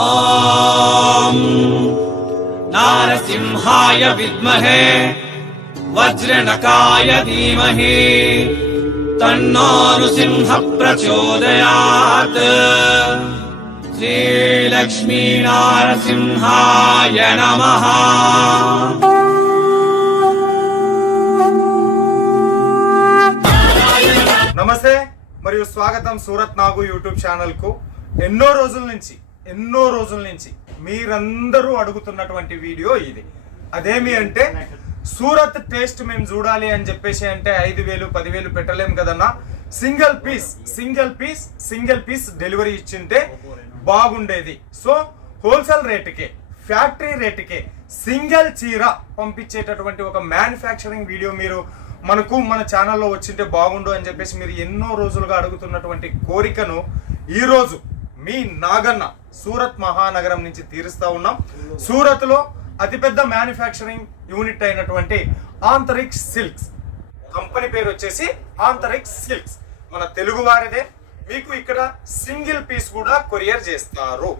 ఓం నారసింహాయ విద్మహే వజ్రనకాయ ధీమహి తన్నో నృసింహ ప్రచోదయాత్. శ్రీలక్ష్మీ నారసింహాయ నమః. నమస్తే మరియు స్వాగతం సూరత్ నాగు యూట్యూబ్ ఛానల్ కు. ఎన్నో రోజుల నుంచి మీరందరూ అడుగుతున్నటువంటి వీడియో ఇది. అదేమి అంటే సూరత్ టేస్ట్ మేము చూడాలి అని చెప్పేసి అంటే 5,000 10,000 పెట్టలేము కదన్నా. సింగిల్ పీస్ డెలివరీ ఇచ్చింటే బాగుండేది. సో హోల్సేల్ రేటుకే, ఫ్యాక్టరీ రేటుకే సింగిల్ చీర పంపించేటటువంటి ఒక మ్యానుఫ్యాక్చరింగ్ వీడియో మీరు మన ఛానల్లో వచ్చింటే బాగుండు అని చెప్పేసి మీరు ఎన్నో రోజులుగా అడుగుతున్నటువంటి కోరికను ఈరోజు మీ నాగన్న సూరత్ మహానగరం నుంచి తీరుస్తా ఉన్నాం. సూరత్ లో అతిపెద్ద మ్యానుఫ్యాక్చరింగ్ యూనిట్ అయినటువంటి ఆంతరిక్ సిల్క్స్ కంపెనీ పేరు వచ్చేసి ఆంతరిక్ సిల్క్స్ మన తెలుగు వారిదే. మీకు ఇక్కడ సింగిల్ పీస్ కూడా కొరియర్ చేస్తారు.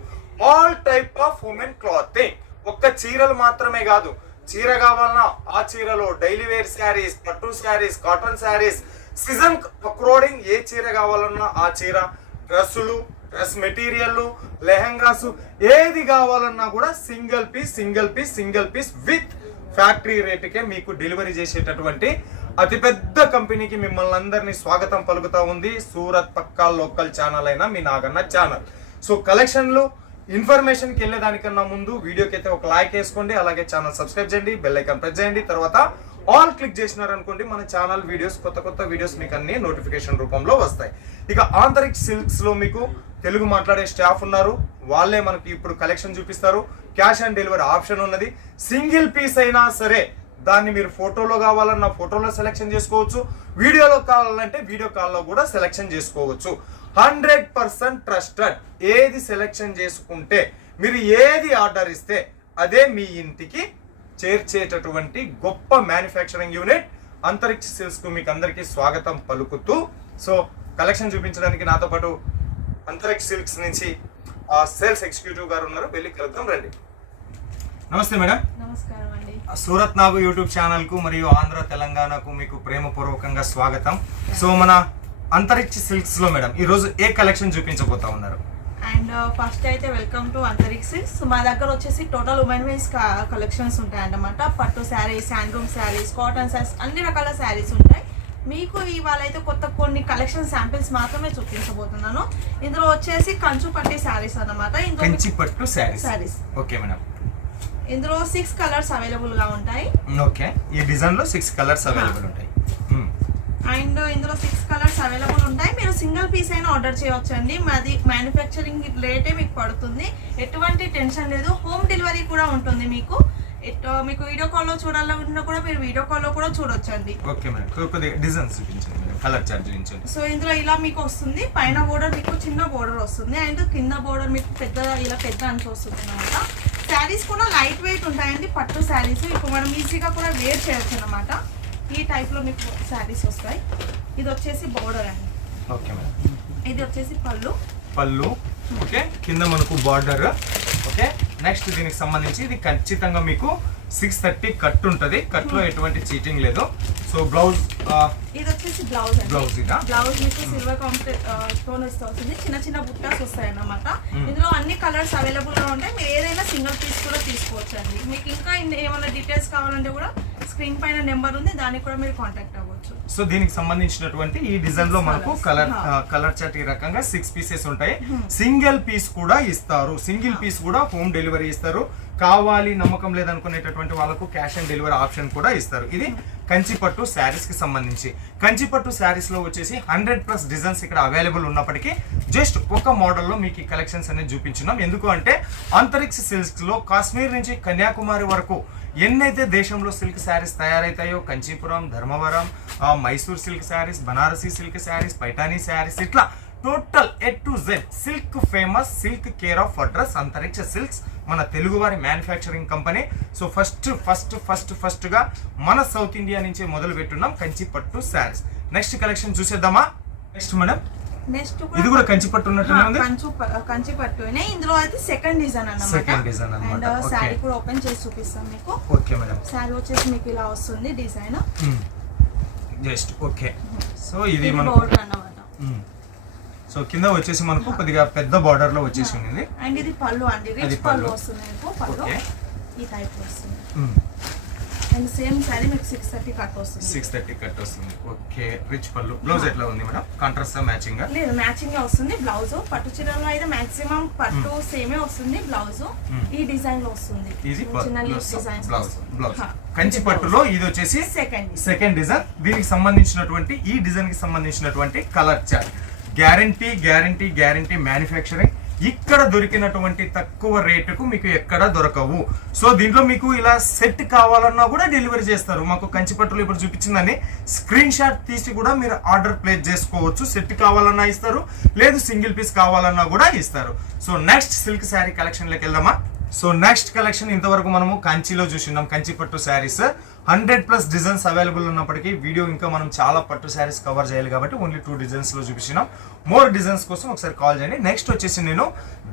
All type of women clothing. ఒక్క చీరలు మాత్రమే కాదు, చీర కావాలన్నా ఆ చీరలో డైలీ వేర్ శారీస్, పట్టు శారీస్, కాటన్ శారీస్, సీజన్ అక్రార్డింగ్ ఏ చీర కావాలన్నా ఆ చీర, డ్రెస్సులు, డ్రెస్ మెటీరియల్, లెహంగాస్ ఏది కావాలన్నా కూడా సింగిల్ పీస్ విత్ ఫ్యాక్టరీ రేటుకే మీకు డెలివరీ చేసేటటువంటి అతిపెద్ద కంపెనీకి మిమ్మల్ని అందరినీ స్వాగతం పలుకుతా ఉంది సూరత్ పక్కా లోకల్ ఛానల్ అయిన మీ నాగన్న ఛానల్. సో కలెక్షన్లు ఇన్ఫర్మేషన్కి వెళ్ళేదానికన్నా ముందు వీడియోకి అయితే ఒక లైక్ వేసుకోండి, అలాగే ఛానల్ సబ్స్క్రైబ్ చేయండి, బెల్ ఐకాన్ ప్రెస్ చేయండి, తర్వాత ఆల్ క్లిక్ చేసినారనుకోండి మన ఛానల్ వీడియోస్ కొత్త వీడియోస్ మీకు అన్ని నోటిఫికేషన్ రూపంలో వస్తాయి. ఇక ఆంతరిక్ సిల్క్స్ లో మీకు తెలుగు మాట్లాడే స్టాఫ్ ఉన్నారు, వాళ్ళే మనకి ఇప్పుడు కలెక్షన్ చూపిస్తారు. క్యాష్ ఆన్ డెలివరీ ఆప్షన్ ఉన్నది. సింగిల్ పీస్ అయినా సరే దాన్ని మీరు ఫోటోలో కావాలన్నా ఫోటోలో సెలెక్షన్ చేసుకోవచ్చు, వీడియోలో కావాలంటే వీడియో కాల్లో కూడా సెలెక్షన్ చేసుకోవచ్చు. 100% ట్రస్టెడ్. ఏది సెలెక్షన్ చేసుకుంటే మీరు ఏది ఆర్డర్ ఇస్తే అదే మీ ఇంటికి చేర్చేటటువంటి గొప్ప మ్యానుఫ్యాక్చరింగ్ యూనిట్ అంతరిక్ష సిల్క్స్ కు మీకు అందరికీ స్వాగతం పలుకుతూ, సో కలెక్షన్ చూపించడానికి నాతో పాటు అంతరిక్ష సిల్క్స్ నుంచి సేల్స్ ఎగ్జిక్యూటివ్ గారు ఉన్నారు, వెళ్ళి కలుద్దాం రండి. నమస్తే మేడం. నమస్కారం అండి. సూరత్ నాగు యూట్యూబ్ ఛానల్ కు మరియు ఆంధ్ర తెలంగాణకు మీకు ప్రేమపూర్వకంగా స్వాగతం. సో మన అంతరిక్ష సిల్క్స్ లో మేడం ఈ రోజు ఏ కలెక్షన్ చూపించబోతా ఉన్నారు? అండ్ ఫస్ట్ అయితే వెల్కమ్ టు అంతరిక్ష సిల్క్స్. మా దగ్గర వచ్చేసి టోటల్ ఉమెన్ వేస్ కలెక్షన్స్ ఉంటాయి అన్నమాట. పట్టు శారీస్, హ్యాండ్లూమ్ శారీస్, కాటన్ శారీస్, అన్ని రకాల శారీస్ ఉంటాయి. మీకు ఇవాళ అయితే కొన్ని కలెక్షన్ శాంపిల్స్ మాత్రమే చూపించబోతున్నాను. ఇందులో వచ్చేసి కంచు పట్టి శారీస్ అన్నమాట. కంచి పట్టు శారీస్. Okay madam. ఇందులో 6 కలర్స్ అవైలబుల్ గా ఉంటాయి. ఓకే, ఈ డిజైన్ లో 6 కలర్స్ అవైలబుల్ ఉంటాయి. అండ్ ఇందులో 6 కలర్స్ అవైలబుల్ ఉంటాయి. మీరు సింగిల్ పీస్ అయినా ఆర్డర్ చేయవచ్చండి. మాది మ్యానుఫ్యాక్చరింగ్ రేటే మీకు పడుతుంది, ఎటువంటి టెన్షన్ లేదు. హోమ్ డెలివరీ కూడా ఉంటుంది. మీకు వీడియో కాల్లో చూడాలనుకున్నా కూడా మీరు వీడియో కాల్లో కూడా చూడొచ్చండి. ఓకే మేడం, కొద్దిగా డిజైన్స్ చూపించండి మేడం, కలర్ చార్ట్ చూపించండి. సో ఇందులో ఇలా మీకు వస్తుంది, పైన బోర్డర్ మీకు చిన్న బోర్డర్ వస్తుంది, అండ్ కింద బోర్డర్ మీకు పెద్ద అంచు వస్తుంది అనమాట. శారీస్ కూడా లైట్ వెయిట్ ఉంటాయండి, పట్టు శారీస్. ఇప్పుడు మనం ఈజీగా కూడా వేర్ చేయొచ్చు అనమాట. ఈ టైప్ లో మీకు శారీస్ వస్తాయి. ఇది వచ్చేసి బోర్డర్ అండి. Okay madam. ఇది వచ్చేసి పళ్ళు. ఓకే, కింద మనకు బార్డర్. ఓకే, నెక్స్ట్ దీనికి సంబంధించి ఇది ఖచ్చితంగా మీకు 630 కట్ ఉంటుంది. కట్ లో ఎటువంటి చీటింగ్ లేదు. సో బ్లౌజ్, ఇది వచ్చేసి బ్లౌజ్ బ్లౌజ్ మీకు సిల్వర్ టోన్ వస్తుంది, చిన్న బుట్టాస్ వస్తాయి అన్నమాట. ఇందులో అన్ని కలర్స్ అవైలబుల్ గా ఉంటాయి. మీరు ఏదైనా సింగిల్ పీస్ కూడా తీసుకోవచ్చు అండి. మీకు ఇంకా ఏమైనా డీటెయిల్స్ కావాలంటే కూడా స్క్రీన్ పైన నెంబర్ ఉంది, దానికి కూడా మీరు కాంటాక్ట్ అవ్వచ్చు. సో దీనికి సంబంధించినటువంటి ఈ డిజైన్ లో మనకు కలర్ చార్ట్ ఈ రకంగా 6 పీసెస్ ఉంటాయి. సింగిల్ పీస్ కూడా ఇస్తారు, సింగిల్ పీస్ కూడా హోమ్ డెలివరీ ఇస్తారు. కావాలి నమ్మకం లేదనుకునేటటువంటి వాళ్ళకు క్యాష్ ఆన్ డెలివరీ ఆప్షన్ కూడా ఇస్తారు. ఇది కంచిపట్టు శారీస్ కి సంబంధించి. కంచిపట్టు శారీస్ లో వచ్చేసి 100+ డిజైన్స్ ఇక్కడ అవైలబుల్ ఉన్నప్పటికీ జస్ట్ ఒక మోడల్లో మీకు ఈ కలెక్షన్స్ అనేది చూపించున్నాం. ఎందుకు అంటే అంతరిక్ష సిల్క్స్ లో కాశ్మీర్ నుంచి కన్యాకుమారి వరకు ఎన్నైతే దేశంలో సిల్క్ శారీస్ తయారైతాయో, Kanchipuram, Dharmavaram, Mysore silk saris, Banarasi silk saris, Paithani saris, ఇట్లా total A to Z silk famous, silk care of address Antariksha silks, మన తెలుగువారి మ్యానుఫ్యాక్చరింగ్ కంపెనీ. సో ఫస్ట్ గా మన సౌత్ ఇండియా నుంచి మొదలు పెట్టున్నాం కంచి పట్టు శారీస్. నెక్స్ట్ కలెక్షన్ చూసేద్దామా? నెక్స్ట్ మేడం నెక్స్ట్ ఇది కూడా కంచి పట్టు ఉన్నట్టునే ఉంది. కంచి పట్టునే. ఇందులో అయితే సెకండ్ డిజైన్ అన్నమాట. సెకండ్ డిజైన్ అన్నమాట. అండ్ సారీ కూడా ఓపెన్ చేసి చూపిస్తాం మీకు. Okay madam. సారీ వచ్చేసి మీకు ఇలా వస్తుంది డిజైన్. Just okay. సో ఇది మనకు బోర్డర్ అన్నమాట. సో కింద వచ్చేసి మనకు కొద్దిగా పెద్ద బార్డర్ లో వచ్చేసి ఉంది. అండ్ ఇది పళ్ళు అండి, రిచ్ పళ్ళు వస్తుంది మీకు. పళ్ళు ఈ టైప్ వస్తుంది. అండ్ సేమ్ సారీ మీకు 630 కట్ వస్తుంది. 630 కట్ వస్తుంది. ఓకే. రిచ్ పళ్ళు. బ్లౌజ్ ఎట్లా ఉంది మేడం? కాంట్రాస్ట్ మ్యాచింగ్ గా? లేదు, మ్యాచింగ్ గా వస్తుంది బ్లౌజ్. పట్టు చీరలో అయితే మాక్సిమం పట్టు సేమే వస్తుంది బ్లౌజ్. ఈ డిజైన్ లో వస్తుంది. ఇది చిన్న డిజైన్స్ బ్లౌజ్. బ్లౌజ్ కంచి పట్టులో ఇది వచ్చేసి సెకండ్ డిజైన్. దీనికి సంబంధించినటువంటి ఈ డిజైన్ కి సంబంధించినటువంటి కలర్ చార్ట్ గ్యారంటీ మ్యానుఫ్యాక్చరింగ్. ఇక్కడ దొరికినటువంటి తక్కువ రేటుకు మీకు ఎక్కడ దొరకవు. సో దీంట్లో మీకు ఇలా సెట్ కావాలన్నా కూడా డెలివరీ చేస్తారు. మాకు కంచి పట్టులు ఇప్పుడు చూపించిందని స్క్రీన్ షాట్ తీసి కూడా మీరు ఆర్డర్ ప్లేస్ చేసుకోవచ్చు. సెట్ కావాలన్నా ఇస్తారు, లేదు సింగిల్ పీస్ కావాలన్నా కూడా ఇస్తారు. So next silk sari collection లోకి వెళ్దామా? సో నెక్స్ట్ కలెక్షన్ ఇంతవరకు మనము కంచిలో చూసినాం. కంచి పట్టు శారీస్ 100+ డిజైన్స్ అవైలబుల్ ఉన్నప్పటికీ వీడియో ఇంకా మనం చాలా పట్టు శారీస్ కవర్ చేయాలి కాబట్టి ఓన్లీ 2 డిజైన్స్ లో చూపించినాం. మోర్ డిజైన్స్ కోసం ఒకసారి కాల్ చేయండి. నెక్స్ట్ వచ్చేసి నేను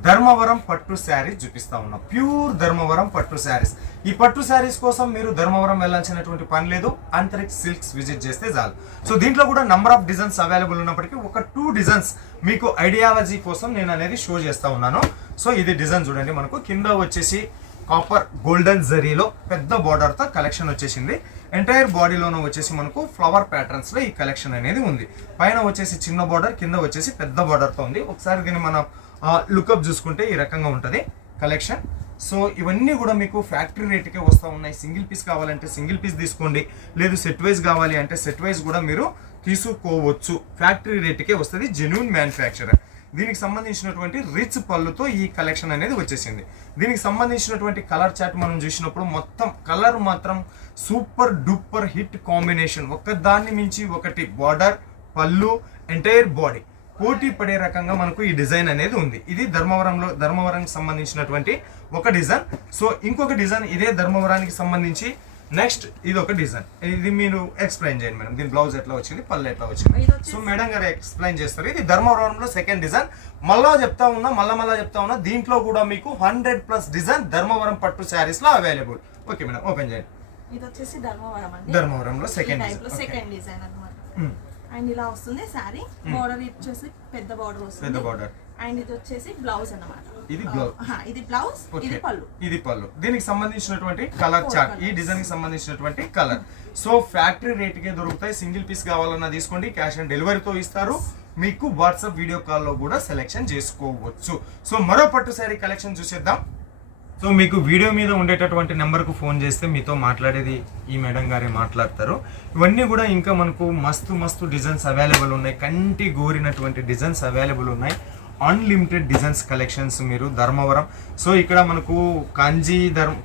ధర్మవరం పట్టు శారీస్ చూపిస్తా ఉన్నా. ప్యూర్ ధర్మవరం పట్టు శారీస్. ఈ పట్టు శారీస్ కోసం మీరు ధర్మవరం వెళ్ళాల్సినటువంటి పని లేదు. అంతరిక్ష సిల్క్స్ విజిట్ చేస్తే చాలు. సో దీంట్లో కూడా నంబర్ ఆఫ్ డిజైన్స్ అవైలబుల్ ఉన్నప్పటికీ ఒక 2 డిజైన్స్ మీకు ఐడియాలజీ కోసం నేను అనేది షో చేస్తా ఉన్నాను. సో ఇది డిజైన్ చూడండి. మనకు కింద వచ్చేసి కాపర్ గోల్డెన్ జరీలో పెద్ద బార్డర్ తో కలెక్షన్ వచ్చేసింది. ఎంటైర్ బాడీలోనూ వచ్చేసి మనకు ఫ్లవర్ ప్యాటర్న్స్ లో ఈ కలెక్షన్ అనేది ఉంది. పైన వచ్చేసి చిన్న బార్డర్, కింద వచ్చేసి పెద్ద బార్డర్ తో ఉంది. ఒకసారి దీన్ని మనం లుక్అప్ చూసుకుంటే ఈ రకంగా ఉంటది కలెక్షన్. సో ఇవన్నీ కూడా మీకు ఫ్యాక్టరీ రేట్కే వస్తూ ఉన్నాయి. సింగిల్ పీస్ కావాలంటే సింగిల్ పీస్ తీసుకోండి, లేదు సెట్ వైజ్ కావాలి అంటే సెట్ వైజ్ కూడా మీరు తీసుకోవచ్చు. ఫ్యాక్టరీ రేట్కే వస్తుంది. Genuine manufacturer. దీనికి సంబంధించినటువంటి రిచ్ పళ్ళుతో ఈ కలెక్షన్ అనేది వచ్చేసింది. దీనికి సంబంధించినటువంటి కలర్ చార్ట్ మనం చూసినప్పుడు మొత్తం కలర్ మాత్రం సూపర్ డూపర్ హిట్ కాంబినేషన్. ఒకదాన్ని మించి ఒకటి బార్డర్, పళ్ళు, ఎంటైర్ బాడీ పోటీ పడే రకంగా మనకు ఈ డిజైన్ అనేది ఉంది. ఇది ధర్మవరంకి సంబంధించినటువంటి ఒక డిజైన్. సో ఇంకొక డిజైన్ ఇదే ధర్మవరానికి సంబంధించి నెక్స్ట్ ఇది ఒక డిజైన్. ఇది మీరు ఎక్స్ప్లెయిన్ చేయండి మేడం. దీని బ్లౌజ్ ఎట్లా వచ్చింది, పళ్ళు ఎట్లా వచ్చింది? సో మేడం గారు ఎక్స్ప్లెయిన్ చేస్తారు. ఇది ధర్మవరంలో సెకండ్ డిజైన్. మళ్ళా చెప్తా ఉన్నా దీంట్లో కూడా మీకు 100+ డిజైన్ ధర్మవరం పట్టు శారీస్ లో అవైలబుల్. ఓకే మేడం, ఓపెన్ చేయండి. ఇది వచ్చేసి ధర్మవరంలో సెకండ్ డిజైన్ అన్నమాట. అండ్ ఇలా వస్తుంది సారీ. బార్డర్ వచ్చేసి పెద్ద బార్డర్ వస్తుంది. అండ్ ఇది వచ్చేసి బ్లౌజ్ అన్నమాట. ఇది బ్లౌజ్, ఇది పళ్ళు. దీనికి సంబంధించినటువంటి కలర్ చార్ట్, ఈ డిజైన్ కి సంబంధించినటువంటి కలర్. సో ఫ్యాక్టరీ రేట్ కే దొరుకుతాయి. సింగిల్ పీస్ కావాలన్నా తీసుకోండి, క్యాష్ ఆన్ డెలివరీతో ఇస్తారు. మీకు వాట్సాప్ వీడియో కాల్ లో కూడా సెలెక్షన్ చేసుకోవచ్చు. సో మరో పట్టు శారీ కలెక్షన్ చూసేద్దాం. సో మీకు వీడియో మీద ఉండేటటువంటి నెంబర్కు ఫోన్ చేస్తే మీతో మాట్లాడేది ఈ మేడం గారే మాట్లాడతారు. ఇవన్నీ కూడా ఇంకా మనకు మస్తు డిజైన్స్ అవైలబుల్ ఉన్నాయి. కంటి గోరినటువంటి డిజైన్స్ అవైలబుల్ ఉన్నాయి. అన్లిమిటెడ్ డిజైన్స్ కలెక్షన్స్ మీరు ధర్మవరం. సో ఇక్కడ మనకు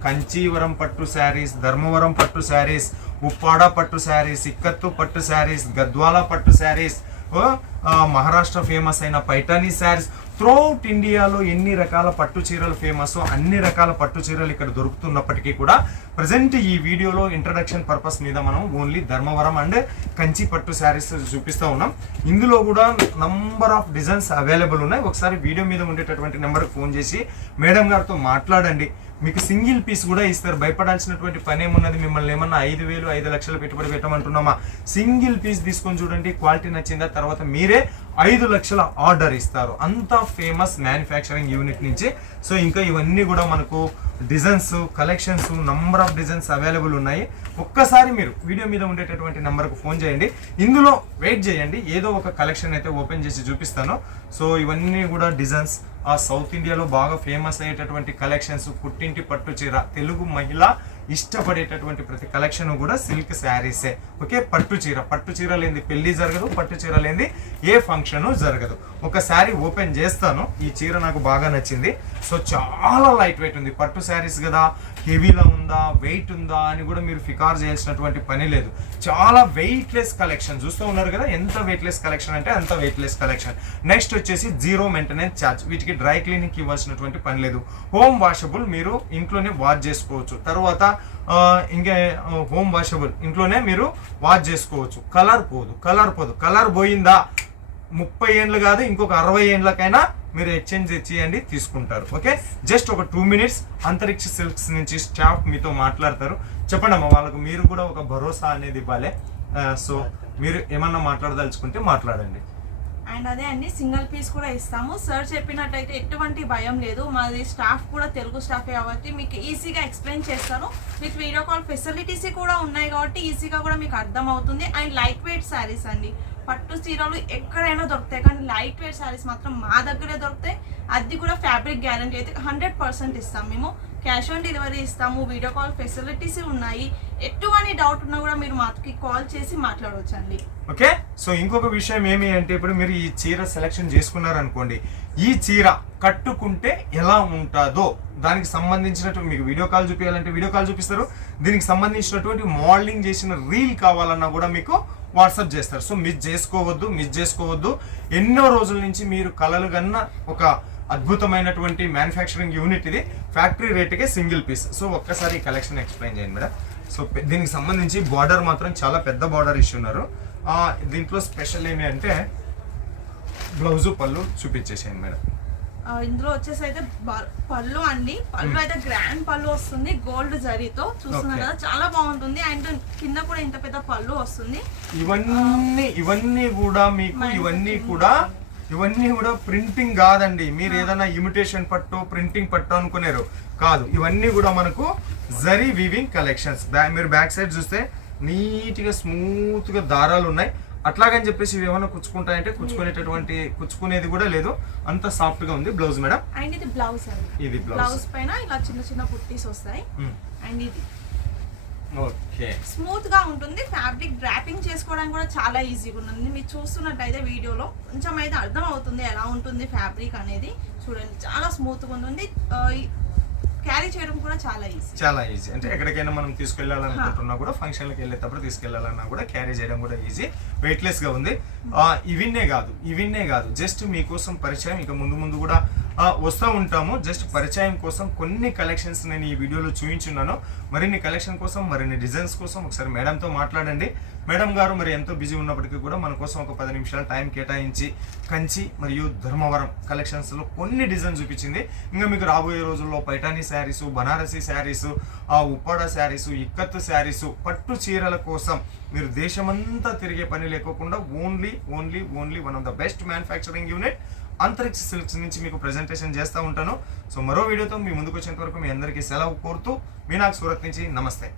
కంచీవరం పట్టు శారీస్, ధర్మవరం పట్టు శారీస్, ఉప్పాడ పట్టు శారీస్, ఇక్కత్తు పట్టు శారీస్, గద్వాల పట్టు శారీస్, మహారాష్ట్ర ఫేమస్ అయిన పైఠానీ శారీస్. త్రూఅవుట్ ఇండియాలో ఎన్ని రకాల పట్టు చీరలు ఫేమస్, అన్ని రకాల పట్టు చీరలు ఇక్కడ దొరుకుతున్నప్పటికీ కూడా ప్రజెంట్ ఈ వీడియోలో ఇంట్రడక్షన్ పర్పస్ మీద మనం ఓన్లీ ధర్మవరం అండ్ కంచి పట్టు శారీస్ చూపిస్తూ ఉన్నాం. ఇందులో కూడా నంబర్ ఆఫ్ డిజైన్స్ అవైలబుల్ ఉన్నాయి. ఒకసారి వీడియో మీద ఉండేటటువంటి నెంబర్కి ఫోన్ చేసి మేడం గారితో మాట్లాడండి. మీకు సింగిల్ పీస్ కూడా ఇస్తారు. భయపడాల్సినటువంటి పని ఏమున్నది? మిమ్మల్ని ఏమన్నా 5,000 5 లక్షలు పెట్టుబడి పెట్టమంటున్నామా? సింగిల్ పీస్ తీసుకొని చూడండి, క్వాలిటీ నచ్చిందా, తర్వాత మీరే 5 లక్షల ఆర్డర్ ఇస్తారు. అంత ఫేమస్ మ్యానుఫ్యాక్చరింగ్ యూనిట్ నుంచి. సో ఇంకా ఇవన్నీ కూడా మనకు designs collections number of designs available ఉన్నాయి. ఒక్కసారి మీరు వీడియో మీద ఉండేటటువంటి నెంబర్కు ఫోన్ చేయండి. ఇందులో వెయిట్ చేయండి, ఏదో ఒక కలెక్షన్ అయితే ఓపెన్ చేసి చూపిస్తాను. సో ఇవన్నీ కూడా డిజైన్స్ సౌత్ ఇండియాలో బాగా ఫేమస్ అయ్యేటటువంటి కలెక్షన్స్. పుట్టింటి పట్టు చీర, తెలుగు మహిళ ఇష్టపడేటటువంటి ప్రతి కలెక్షన్ కూడా సిల్క్ శారీసే. ఓకే, పట్టు చీర లేని పెళ్లి జరగదు, పట్టు చీర లేని ఏ ఫంక్షన్ జరగదు. ఒక శారీ ఓపెన్ చేస్తాను. ఈ చీర నాకు బాగా నచ్చింది. సో చాలా లైట్ వెయిట్ ఉంది. పట్టు శారీస్ కదా, హెవీలో ఉందా, వెయిట్ ఉందా అని కూడా మీరు ఫికార్ చేయాల్సినటువంటి పని లేదు. చాలా వెయిట్లెస్ కలెక్షన్ చూస్తూ ఉన్నారు కదా. ఎంత వెయిట్లెస్ కలెక్షన్ అంటే అంత వెయిట్లెస్ కలెక్షన్. నెక్స్ట్ వచ్చేసి 0 మెయింటెనెన్స్ ఛార్జ్. వీటికి డ్రై క్లీనింగ్ ఇవ్వాల్సినటువంటి పని లేదు. హోమ్ వాషబుల్, మీరు ఇంట్లోనే వాష్ చేసుకోవచ్చు. తర్వాత ఇంకా హోమ్ వాషబుల్, ఇంట్లోనే మీరు వాష్ చేసుకోవచ్చు. కలర్ పోదు. కలర్ పోయిందా 30 ఏండ్లు కాదు, ఇంకొక 60 ఏండ్లకైనా మీరు ఎక్స్చేంజ్ చేయండి, తీసుకుంటారు. ఓకే, జస్ట్ ఒక 2 minutes అంతరిక్ష సిల్క్స్ నుంచి స్టాఫ్ మీతో మాట్లాడతారు. చెప్పండి అమ్మా, వాళ్ళకు మీరు కూడా ఒక భరోసా అనేది ఇవ్వాలి. సో మీరు ఏమన్నా మాట్లాడదలుచుకుంటే మాట్లాడండి. అండ్ అదే అండి, సింగిల్ పీస్ కూడా ఇస్తాము. సార్ చెప్పినట్టయితే ఎటువంటి భయం లేదు. మాది స్టాఫ్ కూడా తెలుగు స్టాఫే కాబట్టి మీకు ఈజీగా ఎక్స్ప్లెయిన్ చేస్తాను. మీకు వీడియో కాల్ ఫెసిలిటీస్ కూడా ఉన్నాయి కాబట్టి ఈజీగా కూడా మీకు అర్థం అవుతుంది. అండ్ లైట్ వెయిట్ శారీస్ అండి, పట్టు చీరలు ఎక్కడైనా దొరుకుతాయి కానీ లైట్ వెయిట్ శారీస్ మాత్రం మా దగ్గరే దొరుకుతాయి. అది కూడా ఫ్యాబ్రిక్ గ్యారంటీ అయితే 100% ఇస్తాం. మేము క్యాష్ ఆన్ డెలివరీ ఇస్తాము. వీడియో కాల్ ఫెసిలిటీస్ ఉన్నాయి. ఎటువంటి డౌట్ ఉన్నా కూడా మీరు మాకు కాల్ చేసి మాట్లాడవచ్చు అండి. ఓకే, సో ఇంకొక విషయం ఏమి అంటే, ఇప్పుడు మీరు ఈ చీర సెలెక్షన్ చేసుకున్నారనుకోండి, ఈ చీర కట్టుకుంటే ఎలా ఉంటుందో దానికి సంబంధించినటువంటి మీకు వీడియో కాల్ చూపించాలంటే వీడియో కాల్ చూపిస్తారు. దీనికి సంబంధించినటువంటి మోడలింగ్ చేసిన రీల్ కావాలన్నా కూడా మీకు వాట్సాప్ చేస్తారు. సో మిస్ చేసుకోవద్దు. ఎన్నో రోజుల నుంచి మీరు కలలు కన్నా ఒక అద్భుతమైనటువంటి మ్యానుఫ్యాక్చరింగ్ యూనిట్ ఇది. ఫ్యాక్టరీ రేటుకే సింగిల్ పీస్. సో ఒక్కసారి ఈ కలెక్షన్ ఎక్స్ప్లెయిన్ చేయండి మేడం. సో దీనికి సంబంధించి బార్డర్ మాత్రం చాలా పెద్ద బార్డర్ ఇస్తున్నారు. దీంట్లో స్పెషల్ ఏమి అంటే బ్లౌజు పళ్ళు చూపించేసేయండి మేడం. ఇందులో వచ్చేసి అయితే పళ్ళు అండి, పళ్ళు అయితే గ్రాండ్ పళ్ళు వస్తుంది గోల్డ్ జరీతో, చూస్తున్నారు కదా చాలా బాగుంటుంది. అండ్ కింద కూడా ఇంత పెద్ద పళ్ళు వస్తుంది. ఇవన్నీ కూడా మీకు ఇవన్నీ కూడా ప్రింటింగ్ కాదండి. మీరు ఏదైనా ఇమిటేషన్ పట్టు ప్రింటింగ్ పట్టు అనుకున్నారు కాదు. ఇవన్నీ కూడా మనకు జరీ వీవింగ్ కలెక్షన్స్. మీరు బ్యాక్ సైడ్ చూస్తే నీట్ గా స్మూత్ గా దారాలు ఉన్నాయి. అట్లాగని చెప్పేసి ఇవి ఏమైనా కుచ్చుకుంటాయంటే కుచ్చుకునేది కూడా లేదు, అంత సాఫ్ట్ గా ఉంది. బ్లౌజ్ మేడం, అండ్ ఇది బ్లౌజ్ అండి. ఇది బ్లౌజ్ పైన ఇలా చిన్న చిన్న పుట్టీస్ వస్తాయి. అండ్ ఇది ఓకే స్మూత్ గా ఉంటుంది. ఫ్యాబ్రిక్ డ్రాపింగ్ చేసుకోవడానికి కూడా చాలా ఈజీగా ఉంటుంది. మీరు చూస్తున్నట్టయితే వీడియోలో కొంచెం అయితే అర్థం అవుతుంది ఎలా ఉంటుంది ఫ్యాబ్రిక్ అనేది. చూడండి చాలా స్మూత్ గా ఉంటుంది. క్యారీ చేయడం కూడా చాలా ఈజీ. అంటే ఎక్కడికైనా మనం తీసుకెళ్లాలనుకుంటున్నా కూడా, ఫంక్షన్లకు వెళ్ళేటప్పుడు తీసుకెళ్లాలన్నా కూడా క్యారీ చేయడం కూడా ఈజీ, వెయిట్లెస్ గా ఉంది. ఇవిన్నే కాదు జస్ట్ మీకోసం పరిచయం. ఇక ముందు కూడా వస్తూ ఉంటాము. జస్ట్ పరిచయం కోసం కొన్ని కలెక్షన్స్ నేను ఈ వీడియోలో చూపించున్నాను. మరిన్ని కలెక్షన్ కోసం, మరిన్ని డిజైన్స్ కోసం ఒకసారి మేడంతో మాట్లాడండి. మేడం గారు మరి ఎంతో బిజీ ఉన్నప్పటికీ కూడా మన కోసం ఒక 10 నిమిషాలు టైం కేటాయించి కంచి మరియు ధర్మవరం కలెక్షన్స్లో కొన్ని డిజైన్ చూపించింది. ఇంకా మీకు రాబోయే రోజుల్లో పైఠానీ శారీసు, బనారసీ శారీసు, ఉప్పాడ శారీసు, ఇక్కత్తు శారీసు, పట్టు చీరల కోసం మీరు దేశమంతా తిరిగే పని లేకోకుండా only one of the best manufacturing unit అంతరిక్ష సిల్క్స్ నుంచి మీకు ప్రెజెంటేషన్ చేస్తూ ఉంటాను. సో మరో వీడియోతో మీ ముందుకు వచ్చేంత వరకు మీ అందరికీ సెలవు కోరుతూ మీనాక్షి సూరత్ నుంచి నమస్తే.